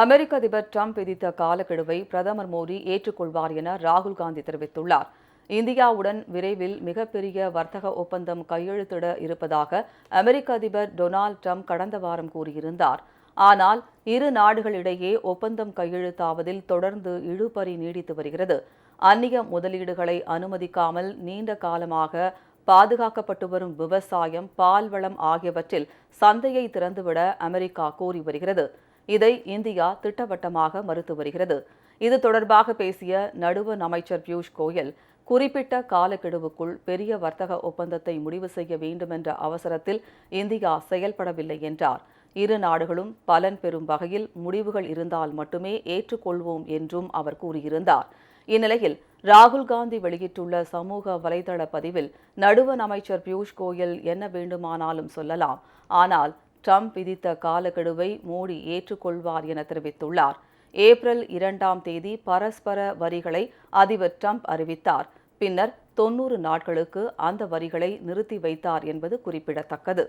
அமெரிக்க அதிபர் ட்ரம்ப் விதித்த காலக்கெடுவை பிரதமர் மோடி ஏற்றுக்கொள்வார் என ராகுல் காந்தி தெரிவித்துள்ளார். இந்தியாவுடன் விரைவில் மிகப்பெரிய வர்த்தக ஒப்பந்தம் கையெழுத்திட இருப்பதாக அமெரிக்க அதிபர் டொனால்ட் ட்ரம்ப் கடந்த வாரம் கூறியிருந்தார். ஆனால் இரு நாடுகளிடையே ஒப்பந்தம் கையெழுத்தாவதில் தொடர்ந்து இழுபறி நீடித்து வருகிறது. அந்நிய முதலீடுகளை அனுமதிக்காமல் நீண்ட காலமாக பாதுகாக்கப்பட்டு வரும் விவசாயம் பால்வளம் ஆகியவற்றில் சந்தையை திறந்துவிட அமெரிக்கா கோரி வருகிறது. இதை இந்தியா திட்டவட்டமாக மறுத்து வருகிறது. இது தொடர்பாக பேசிய நடுவண் அமைச்சர் பியூஷ் கோயல் குறிப்பிட்ட காலக்கெடுவுக்குள் பெரிய வர்த்தக ஒப்பந்தத்தை முடிவு செய்ய வேண்டுமென்ற அவசரத்தில் இந்தியா செயல்படவில்லை என்றார். இரு நாடுகளும் பலன் பெறும் வகையில் முடிவுகள் இருந்தால் மட்டுமே ஏற்றுக்கொள்வோம் என்றும் அவர் கூறியிருந்தார். இந்நிலையில் ராகுல் காந்தி வெளியிட்டுள்ள சமூக வலைதள பதிவில் நடுவண் அமைச்சர் பியூஷ் கோயல் என்ன வேண்டுமானாலும் சொல்லலாம். ஆனால் ட்ரம்ப் விதித்த காலக்கெடுவை மோடி ஏற்றுக்கொள்வார் என தெரிவித்துள்ளார். ஏப்ரல் இரண்டாம் தேதி பரஸ்பர வரிகளை அதிபர் ட்ரம்ப் அறிவித்தார். பின்னர் தொன்னூறு நாட்களுக்கு அந்த வரிகளை நிறுத்தி வைத்தார் என்பது குறிப்பிடத்தக்கது.